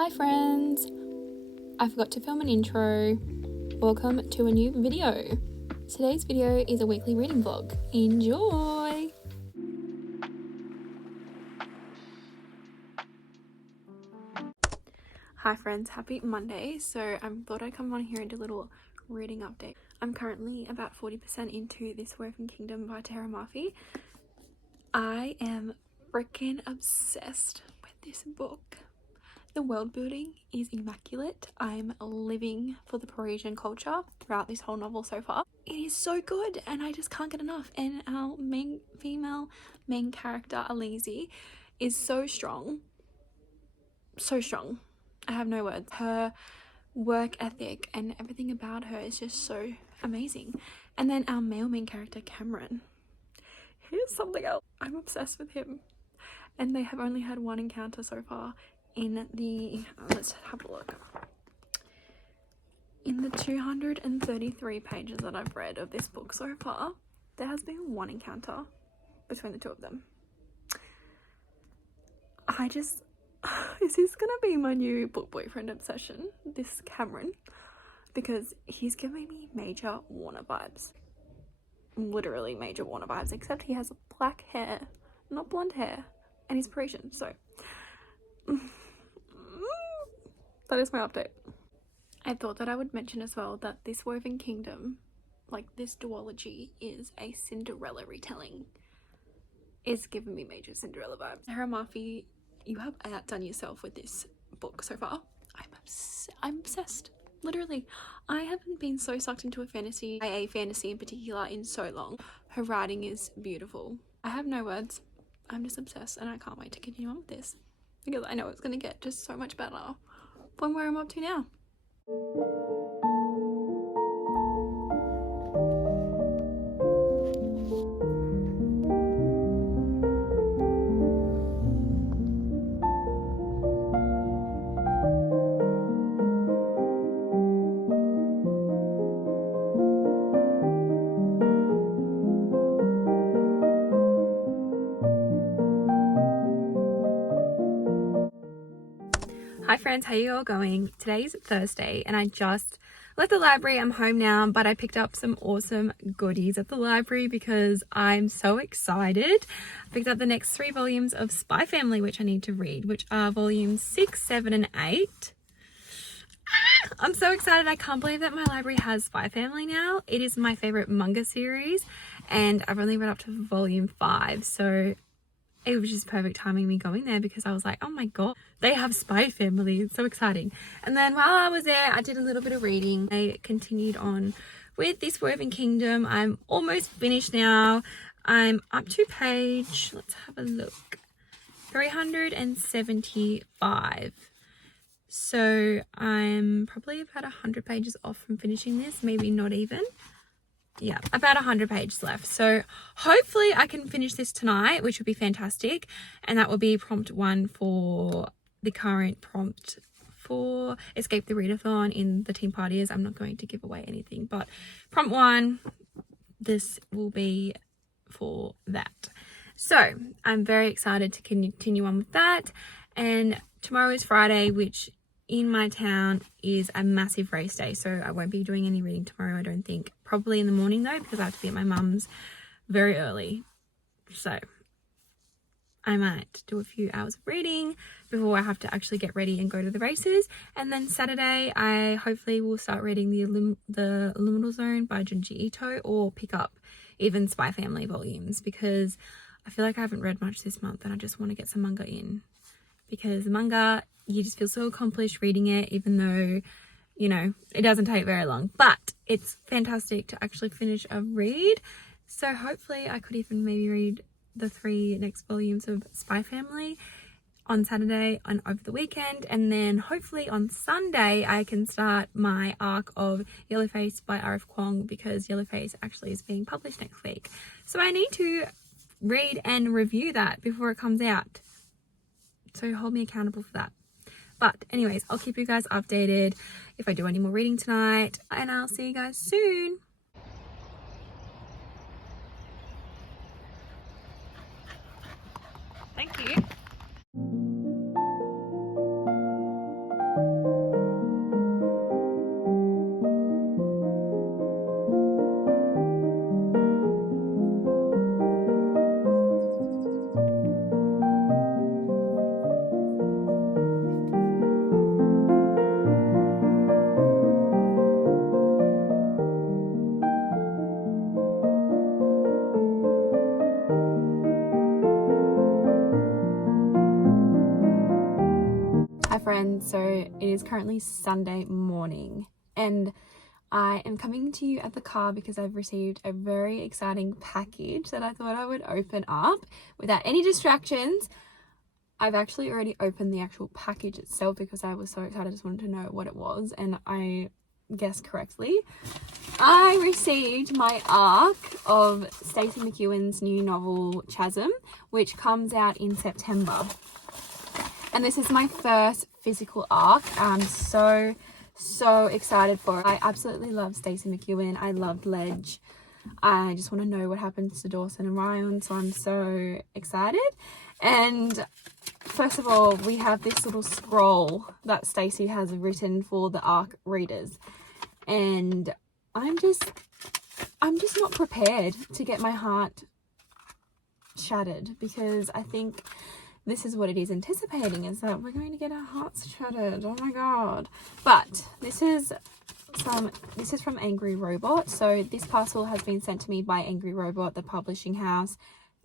Hi friends! I forgot to film an intro. Welcome to a new video. Today's video is a weekly reading vlog. Enjoy! Hi friends, happy Monday. So I thought I'd come on here and do a little reading update. I'm currently about 40% into This Woven Kingdom by Tara Murphy. I am freaking obsessed with this book. The world building is immaculate. I'm living for the Parisian culture throughout this whole novel so far. It is so good and I just can't get enough. And our female main character, Alize, is so strong. So strong. I have no words. Her work ethic and everything about her is just so amazing. And then our male main character, Cameron. Here's something else. I'm obsessed with him. And they have only had one encounter so far. In the, let's have a look. In the 233 pages that I've read of this book so far, there has been one encounter between the two of them. Is this gonna be my new book boyfriend obsession, this Cameron? Because he's giving me major Warner vibes. Literally major Warner vibes, except he has black hair, not blonde hair, and he's Parisian, so that is my update. I thought that I would mention as well that This Woven Kingdom, like this duology, is a Cinderella retelling. It's giving me major Cinderella vibes. Tara Murphy, you have outdone yourself with this book so far. I'm obsessed. Literally, I haven't been so sucked into a fantasy in particular in so long. Her writing is beautiful. I have no words. I'm just obsessed and I can't wait to continue on with this because I know it's going to get just so much better from where I'm up to now. Hi friends, how you all going? Today's Thursday and I just left the library. I'm home now, but I picked up some awesome goodies at the library because I'm so excited. I picked up the next 3 volumes of Spy Family, which I need to read, which are volumes 6, 7 and 8. I'm so excited. I can't believe that my library has Spy Family now. It is my favorite manga series and I've only read up to volume 5, so it was just perfect timing me going there because I was like, oh my god, they have Spy Family. It's so exciting. And then while I was there, I did a little bit of reading. I continued on with This Woven Kingdom. I'm almost finished now. I'm up to page, let's have a look, 375. So I'm probably about 100 pages off from finishing this, maybe not even. Yeah, about 100 pages left. So hopefully I can finish this tonight, which would be fantastic. And that will be prompt 1 for the current prompt for Escape the Readathon in the Team Partiers. I'm not going to give away anything, but prompt 1, this will be for that. So I'm very excited to continue on with that. And tomorrow is Friday, which in my town is a massive race day, so I won't be doing any reading tomorrow, I don't think. Probably in the morning though, because I have to be at my mum's very early, so I might do a few hours of reading before I have to actually get ready and go to the races. And then Saturday I hopefully will start reading the Liminal Zone by Junji Ito, or pick up even Spy Family volumes, because I feel like I haven't read much this month and I just want to get some manga in, because the manga, you just feel so accomplished reading it, even though, you know, it doesn't take very long, but it's fantastic to actually finish a read. So hopefully I could even maybe read the 3 next volumes of Spy Family on Saturday and over the weekend, and then hopefully on Sunday I can start my arc of Yellowface by R.F. Kuang, because Yellowface actually is being published next week. So I need to read and review that before it comes out. So hold me accountable for that. But anyways, I'll keep you guys updated if I do any more reading tonight, and I'll see you guys soon. Thank you. friends. So it is currently Sunday morning and I am coming to you at the car because I've received a very exciting package that I thought I would open up without any distractions. I've actually already opened the actual package itself because I was so excited. I just wanted to know what it was, and I guessed correctly. I received my ARC of Stacey McEwen's new novel Chasm, which comes out in September. And this is my first physical ARC. I'm so excited for it. I absolutely love Stacey McEwen. I loved Ledge. I just want to know what happens to Dawson and Ryan, so I'm so excited. And first of all, we have this little scroll that Stacey has written for the ARC readers, and I'm just not prepared to get my heart shattered, because I think this is what it is anticipating, is that we're going to get our hearts shattered. Oh my god. But this is from Angry Robot. So this parcel has been sent to me by Angry Robot, the publishing house.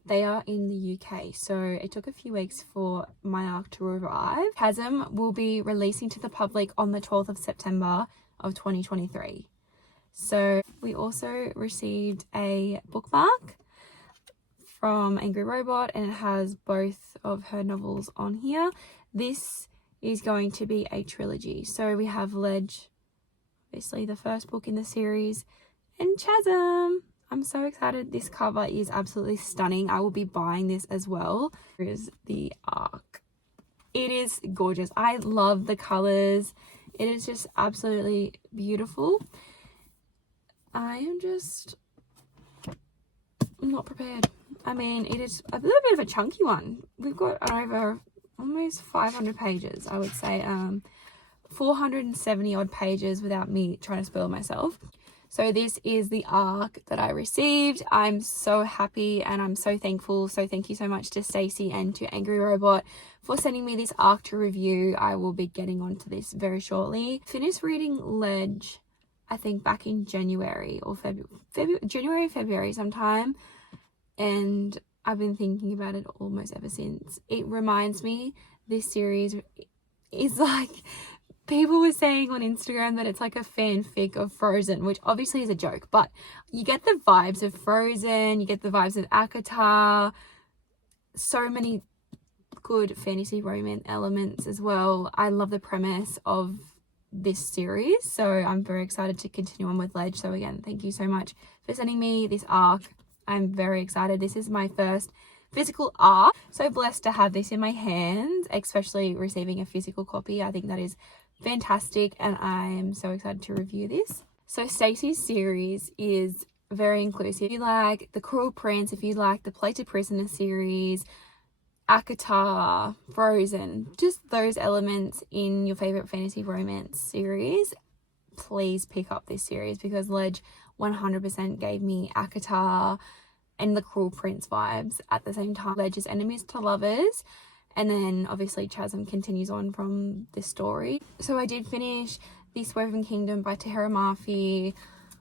They are in the UK, so it took a few weeks for my ARC to arrive. Chasm will be releasing to the public on the 12th of September of 2023. So we also received a bookmark from Angry Robot, and it has both of her novels on here. This is going to be a trilogy. So we have Ledge, obviously the first book in the series, and Chasm. I'm so excited. This cover is absolutely stunning. I will be buying this as well. Here is the ARC. It is gorgeous. I love the colors. It is just absolutely beautiful. I'm not prepared. I mean, it is a little bit of a chunky one. We've got over almost 500 pages, I would say. 470 odd pages without me trying to spoil myself. So this is the ARC that I received. I'm so happy and I'm so thankful. So thank you so much to Stacey and to Angry Robot for sending me this ARC to review. I will be getting onto this very shortly. Finished reading Ledge, I think back in January or February sometime. And I've been thinking about it almost ever since. It reminds me, this series is like, people were saying on Instagram that it's like a fanfic of Frozen, which obviously is a joke, but you get the vibes of Frozen, you get the vibes of ACOTAR, so many good fantasy romance elements as well. I love the premise of this series, so I'm very excited to continue on with Ledge. So again, thank you so much for sending me this ARC. I'm very excited. This is my first physical ARC. So blessed to have this in my hands, especially receiving a physical copy. I think that is fantastic, and I'm so excited to review this. So Stacey's series is very inclusive. If you like The Cruel Prince, if you like the Plated Prisoner series, ACOTAR, Frozen, just those elements in your favorite fantasy romance series, please pick up this series, because Ledge 100% gave me ACOTAR and The Cruel Prince vibes at the same time. Ledge's enemies to lovers, and then obviously Chasm continues on from this story. So I did finish This Woven Kingdom by Tahira Mafi,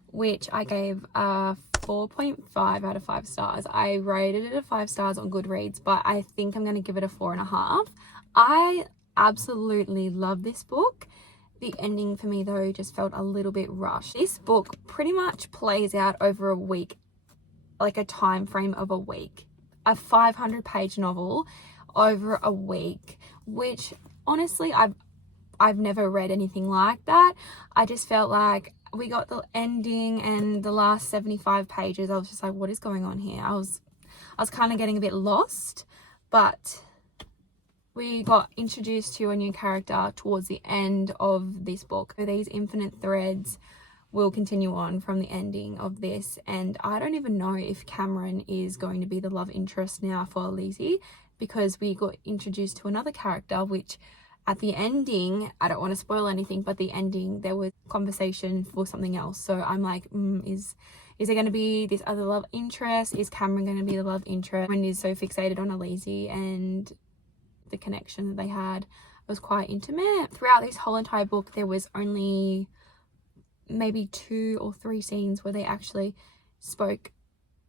which I gave a 4.5 out of 5 stars. I rated it at 5 stars on Goodreads, but I think I'm going to give it a 4.5. I absolutely love this book. The ending for me though just felt a little bit rushed. This book pretty much plays out over a week, like a time frame of a week. A 500-page novel over a week, which honestly I've never read anything like that. I just felt like we got the ending and the last 75 pages, I was just like, what is going on here? I was kind of getting a bit lost, but we got introduced to a new character towards the end of this book. So these infinite threads will continue on from the ending of this, and I don't even know if Cameron is going to be the love interest now for Lizzie, because we got introduced to another character, which at the ending, I don't want to spoil anything, but the ending, there was conversation for something else. So I'm like, is there going to be this other love interest? Is Cameron going to be the love interest? Cameron is so fixated on Lizzie, and the connection that they had was quite intimate. Throughout this whole entire book, there was only maybe 2 or 3 scenes where they actually spoke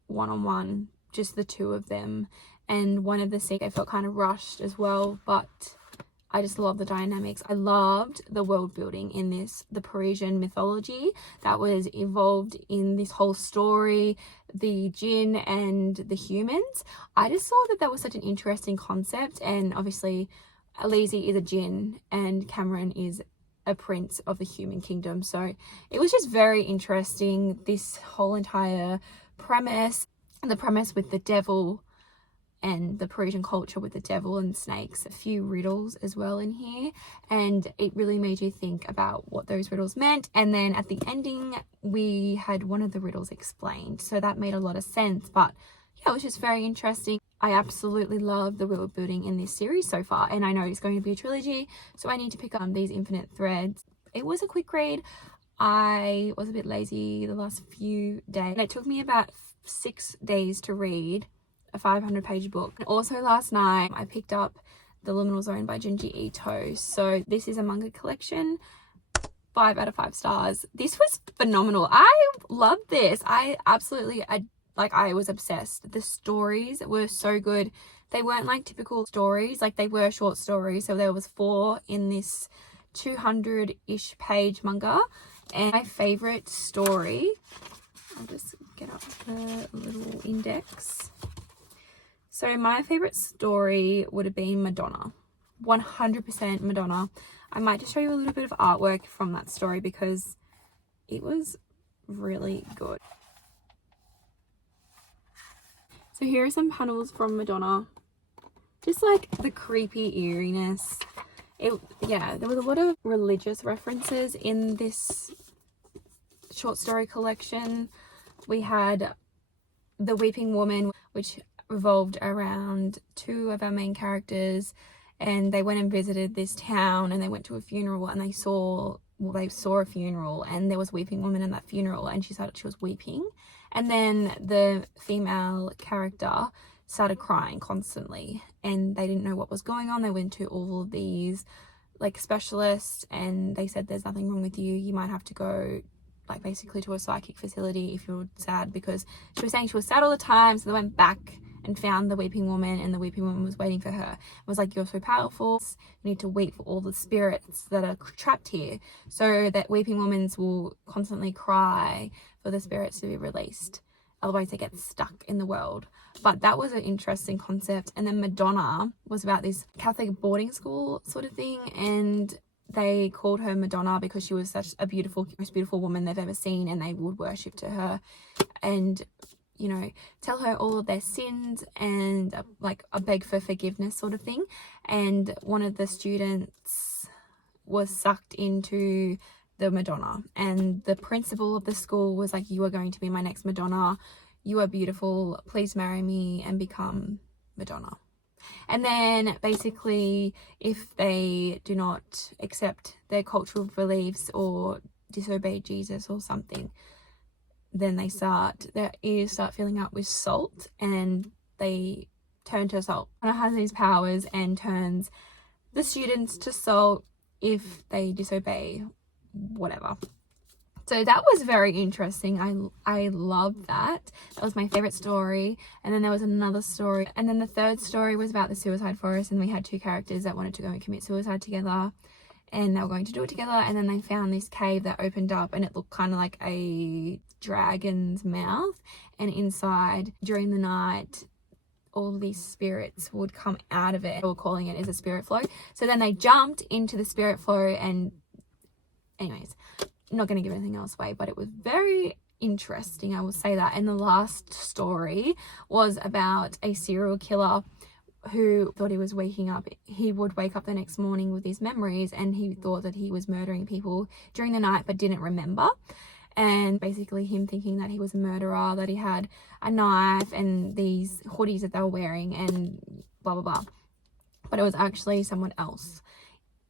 one-on-one, just the two of them, and one of the scenes I felt kind of rushed as well, but I just love the dynamics. I loved the world building in this, the Parisian mythology that was involved in this whole story, the jinn and the humans. I just saw that was such an interesting concept, and obviously Alizé is a jinn and Cameron is a prince of the human kingdom. So it was just very interesting, this whole entire premise, and the premise with the devil and the Parisian culture with the devil and snakes, a few riddles as well in here, and it really made you think about what those riddles meant. And then at the ending we had one of the riddles explained, so that made a lot of sense. But yeah, it was just very interesting. I absolutely love the world building in this series so far, and I know it's going to be a trilogy, so I need to pick up these infinite threads. It was a quick read. I was a bit lazy the last few days. It took me about 6 days to read a 500-page book. Also last night I picked up The Liminal Zone by Junji Ito. So this is a manga collection. 5 out of 5 stars. This was phenomenal. I loved this. I was obsessed. The stories were so good. They weren't like typical stories, like they were short stories. So there was 4 in this 200-ish page manga. And my favorite story, I'll just get up the little index. So my favorite story would have been Madonna. 100% Madonna. I might just show you a little bit of artwork from that story because it was really good. So here are some panels from Madonna. Just like the creepy eeriness. Yeah, there was a lot of religious references in this short story collection. We had The Weeping Woman, which revolved around 2 of our main characters, and they went and visited this town, and they went to a funeral, and they saw a funeral, and there was a weeping woman in that funeral, and she started, she was weeping, and then the female character started crying constantly, and they didn't know what was going on. They went to all of these like specialists, and they said there's nothing wrong with you, you might have to go like basically to a psychic facility if you're sad, because she was saying she was sad all the time. So they went back and found the weeping woman, and the weeping woman was waiting for her. It was like, you're so powerful, you need to weep for all the spirits that are trapped here, so that weeping women will constantly cry for the spirits to be released, otherwise they get stuck in the world. But that was an interesting concept. And then Madonna was about this Catholic boarding school sort of thing, and they called her Madonna because she was such a most beautiful woman they've ever seen, and they would worship to her and, you know, tell her all of their sins and like a beg for forgiveness sort of thing. And one of the students was sucked into the Madonna, and the principal of the school was like, you are going to be my next Madonna, you are beautiful, please marry me and become Madonna. And then basically if they do not accept their cultural beliefs or disobey Jesus or something, then their ears start filling up with salt, and they turn to salt. And it has these powers and turns the students to salt if they disobey whatever. So that was very interesting. I loved that. That was my favorite story. And then there was another story, and then the third story was about the suicide forest, and we had 2 characters that wanted to go and commit suicide together, and they were going to do it together. And then they found this cave that opened up, and it looked kind of like a dragon's mouth, and inside during the night all these spirits would come out of it. They were calling it as a spirit flow. So then they jumped into the spirit flow, and anyways, I'm not going to give anything else away, but it was very interesting, I will say that. And the last story was about a serial killer who thought he was waking up. He would wake up the next morning with his memories, and he thought that he was murdering people during the night but didn't remember. And basically him thinking that he was a murderer, that he had a knife and these hoodies that they were wearing and blah blah blah, but it was actually someone else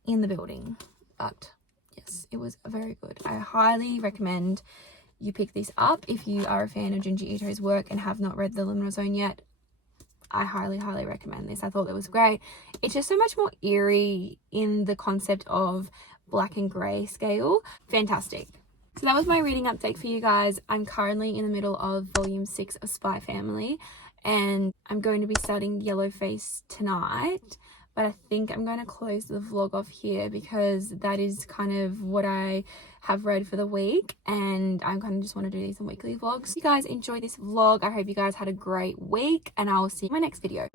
in the building. But yes, it was very good. I highly recommend you pick this up if you are a fan of Junji Ito's work and have not read The Liminal Zone yet. I highly recommend this. I thought it was great. It's just so much more eerie in the concept of black and grey scale. Fantastic. So that was my reading update for you guys. I'm currently in the middle of volume 6 of Spy Family, and I'm going to be starting Yellowface tonight, but I think I'm going to close the vlog off here because that is kind of what I have read for the week, and I kind of just want to do these in weekly vlogs. If you guys enjoy this vlog, I hope you guys had a great week, and I will see you in my next video.